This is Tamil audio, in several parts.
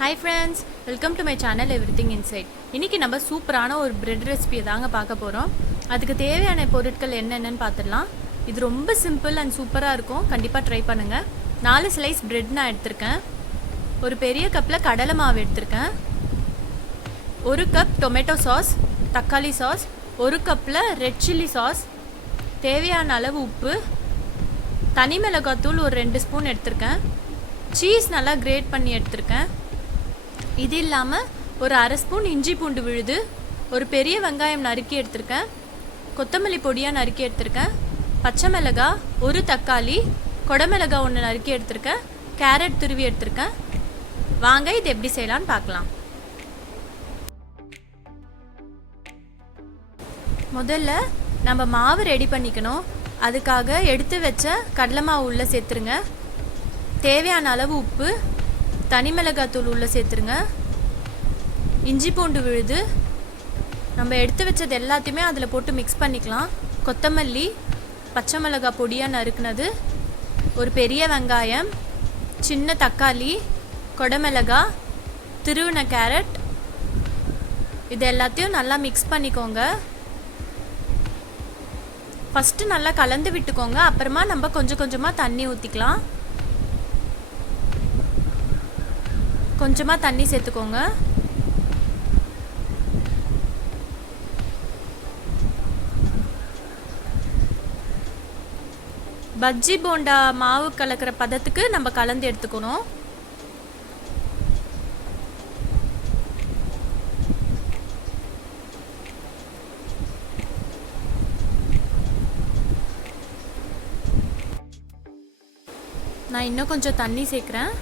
Hi friends, welcome to my channel Everything Inside. இன்னைக்கு நம்ம சூப்பரான ஒரு bread recipe தாங்க பார்க்க போறோம். அதுக்கு தேவையான பொருட்கள் என்னென்னன்னு பார்த்துடலாம். இது ரொம்ப சிம்பிள் and சூப்பரா இருக்கும். கண்டிப்பா ட்ரை பண்ணுங்க. 4 ஸ்லைஸ் bread நான் எடுத்துர்க்கேன். ஒரு பெரிய கப்ல கடலை மாவு எடுத்துர்க்கேன். 1 கப் டொமேட்டோ சாஸ், தக்காளி சாஸ், 1 கப்ல ரெட்சில்லி சாஸ், தேவையான அளவு உப்பு, தனி மிளகாய் தூள் ஒரு 2 ஸ்பூன் எடுத்துர்க்கேன். சீஸ் நல்லா கிரேட் பண்ணி எடுத்துர்க்கேன். இது இல்லாமல் ஒரு அரை ஸ்பூன் இஞ்சி பூண்டு விழுது, ஒரு பெரிய வெங்காயம் நறுக்கி எடுத்துருக்கேன், கொத்தமல்லி பொடியாக நறுக்கி எடுத்துருக்கேன், பச்சை மிளகாய், ஒரு தக்காளி, கொடமிளகாய் ஒன்று நறுக்கி எடுத்துருக்கேன், கேரட் துருவி எடுத்துருக்கேன். வாங்க இது எப்படி செய்யலான்னு பார்க்கலாம். முதல்ல நம்ம மாவு ரெடி பண்ணிக்கணும். அதுக்காக எடுத்து வச்ச கடலை மாவு உள்ளே சேர்த்துருங்க. தேவையான அளவு உப்பு, தனி மிளகாய் தூள் உள்ளே சேர்த்துருங்க, இஞ்சி பூண்டு விழுது, நம்ம எடுத்து வச்சது எல்லாத்தையுமே அதில் போட்டு மிக்ஸ் பண்ணிக்கலாம். கொத்தமல்லி, பச்சை மிளகாய் பொடியாக நறுக்குனது, ஒரு பெரிய வெங்காயம், சின்ன தக்காளி, கொடமிளகாய், திருவின கேரட், இது எல்லாத்தையும் நல்லா மிக்ஸ் பண்ணிக்கோங்க. ஃபஸ்ட்டு நல்லா கலந்து விட்டுக்கோங்க. அப்புறமா நம்ம கொஞ்சம் கொஞ்சமாக தண்ணி ஊற்றிக்கலாம். கொஞ்சமாக தண்ணி சேர்த்துக்கோங்க. பஜ்ஜி போண்டா மாவு கலக்கிற பதத்துக்கு நம்ம கலந்து எடுத்துக்கணும். நான் இன்னும் கொஞ்சம் தண்ணி சேர்க்குறேன்.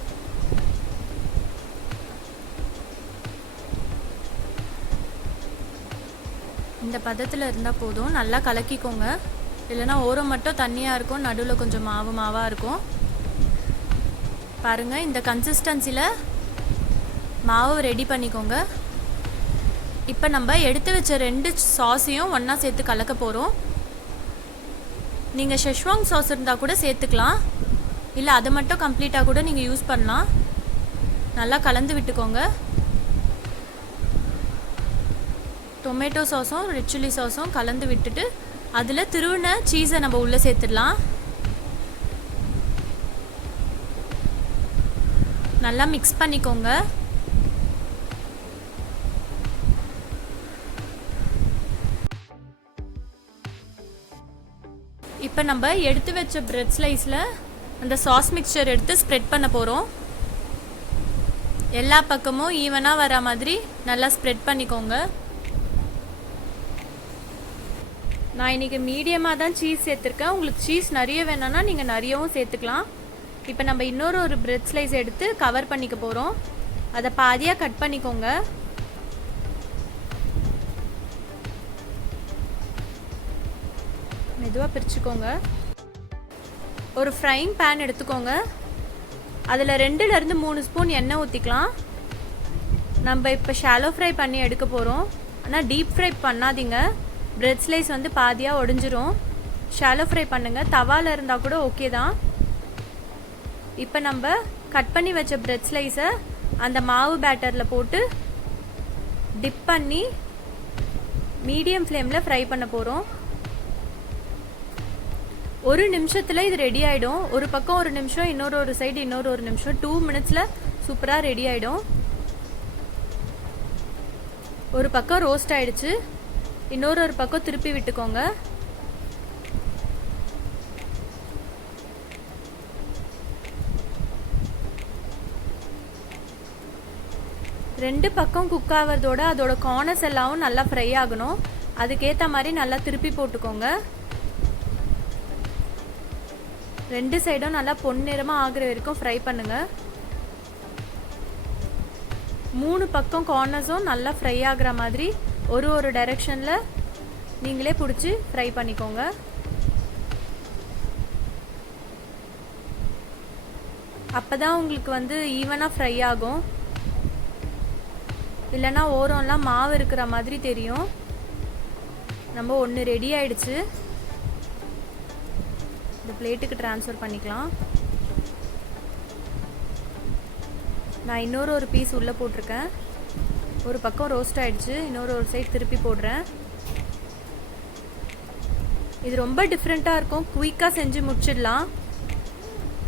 இந்த பதத்தில் இருந்தால் போதும். நல்லா கலக்கிக்கோங்க. இல்லைனா ஓரம் மட்டும் தண்ணியாக இருக்கும், நடுவில் கொஞ்சம் மாவாக இருக்கும். பாருங்கள், இந்த கன்சிஸ்டன்சியில் மாவு ரெடி பண்ணிக்கோங்க. இப்போ நம்ம எடுத்து வச்ச 2 சாஸையும் ஒன்றா சேர்த்து கலக்க போகிறோம். நீங்கள் ஷெஷ்வாங் சாஸ் இருந்தால் கூட சேர்த்துக்கலாம், இல்லை அதை மட்டும் கம்ப்ளீட்டாக கூட நீங்கள் யூஸ் பண்ணலாம். நல்லா கலந்து விட்டுக்கோங்க. டொமேட்டோ சாஸும் ரெட்சில்லி சாஸும் கலந்து விட்டுட்டு அதில் திருவின சீஸை நம்ம உள்ளே சேர்த்துடலாம். நல்லா மிக்ஸ் பண்ணிக்கோங்க. இப்போ நம்ம எடுத்து வச்ச பிரெட் ஸ்லைஸில் அந்த சாஸ் மிக்சர் எடுத்து ஸ்ப்ரெட் பண்ண போகிறோம். எல்லா பக்கமும் ஈவனாக வர மாதிரி நல்லா ஸ்ப்ரெட் பண்ணிக்கோங்க. நான் இன்றைக்கி மீடியமாக தான் சீஸ் சேர்த்துருக்கேன். உங்களுக்கு சீஸ் நிறைய வேணும்னா நீங்கள் நிறையவும் சேர்த்துக்கலாம். இப்போ நம்ம இன்னொரு பிரெட் ஸ்லைஸ் எடுத்து கவர் பண்ணிக்க போகிறோம். அதை பாதியாக கட் பண்ணிக்கோங்க. மெதுவாக பிரிச்சுக்கோங்க. ஒரு ஃப்ரைங் பேன் எடுத்துக்கோங்க. அதில் 2லேருந்து 3 ஸ்பூன் எண்ணெய் ஊற்றிக்கலாம். நம்ம இப்போ ஷாலோ ஃப்ரை பண்ணி எடுக்க போகிறோம். ஆனால் டீப் ஃப்ரை பண்ணாதீங்க, பிரெட் ஸ்லைஸ் வந்து பாதியாக உடஞ்சிரும். ஷாலோ ஃப்ரை பண்ணுங்கள். தவாவில் இருந்தால் கூட ஓகே தான். இப்போ நம்ம கட் பண்ணி வச்ச பிரெட் ஸ்லைஸை அந்த மாவு பேட்டரில் போட்டு டிப் பண்ணி மீடியம் ஃப்ளேமில் ஃப்ரை பண்ண போகிறோம். 1 நிமிஷத்தில் இது ரெடி ஆகிடும். ஒரு பக்கம் 1 நிமிஷம், இன்னொரு சைடு இன்னொரு 1 நிமிஷம், 2 மினிட்ஸில் சூப்பராக ரெடி ஆகிடும். ஒரு பக்கம் ரோஸ்ட் ஆகிடுச்சு. இன்னொரு பக்கம் திருப்பி விட்டுக்கோங்க. ரெண்டு பக்கம் குக் ஆகிறதோட அதோட கார்னர்ஸ் எல்லாம் நல்லா ஃப்ரை ஆகணும். அதுக்கேற்ற மாதிரி நல்லா திருப்பி போட்டுக்கோங்க. 2 சைடும் நல்லா பொன்னிறமாக ஆகிற வரைக்கும் ஃப்ரை பண்ணுங்கள். 3 பக்கம் கார்னர்ஸும் நல்லா ஃப்ரை ஆகிற மாதிரி ஒரு டைரெக்ஷனில் நீங்களே பிடிச்சி ஃப்ரை பண்ணிக்கோங்க. அப்போ தான் உங்களுக்கு வந்து ஈவனாக ஃப்ரை ஆகும். இல்லைனா ஓரம்லாம் மாவு இருக்கிற மாதிரி தெரியும். நம்ம ஒன்று ரெடி ஆயிடுச்சு. இந்த பிளேட்டுக்கு ட்ரான்ஸ்ஃபர் பண்ணிக்கலாம். நான் இன்னொரு பீஸ் உள்ளே போட்டிருக்கேன். ஒரு பக்கம் ரோஸ்ட் ஆகிடுச்சு, இன்னொரு சைடு திருப்பி போடுறேன். இது ரொம்ப டிஃப்ரெண்ட்டாக இருக்கும், குயிக்காக செஞ்சு முடிச்சிடலாம்.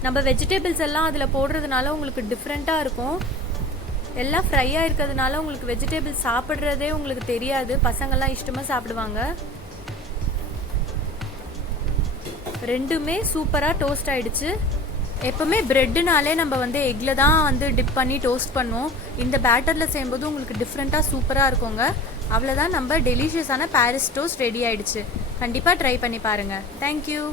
நம்ம வெஜிடபிள்ஸ் எல்லாம் அதில் போடுறதுனால உங்களுக்கு டிஃப்ரெண்ட்டாக இருக்கும். எல்லாம் ஃப்ரையாக இருக்கிறதுனால உங்களுக்கு வெஜிடபிள்ஸ் சாப்பிட்றதே உங்களுக்கு தெரியாது. பசங்கள்லாம் இஷ்டமாக சாப்பிடுவாங்க. ரெண்டுமே சூப்பராக டோஸ்ட் ஆகிடுச்சு. எப்போவுமே ப்ரெட்டுனாலே நம்ம எக்கில் தான் டிப் பண்ணி டோஸ்ட் பண்ணுவோம். இந்த பேட்டரில் செய்யும்போது உங்களுக்கு டிஃப்ரெண்ட்டாக சூப்பராக இருக்குங்க. அவ்வளோதான், நம்ம டெலிஷியஸான பாரிஸ் டோஸ்ட் ரெடி ஆகிடுச்சு. கண்டிப்பாக ட்ரை பண்ணி பாருங்கள். தேங்க்யூ.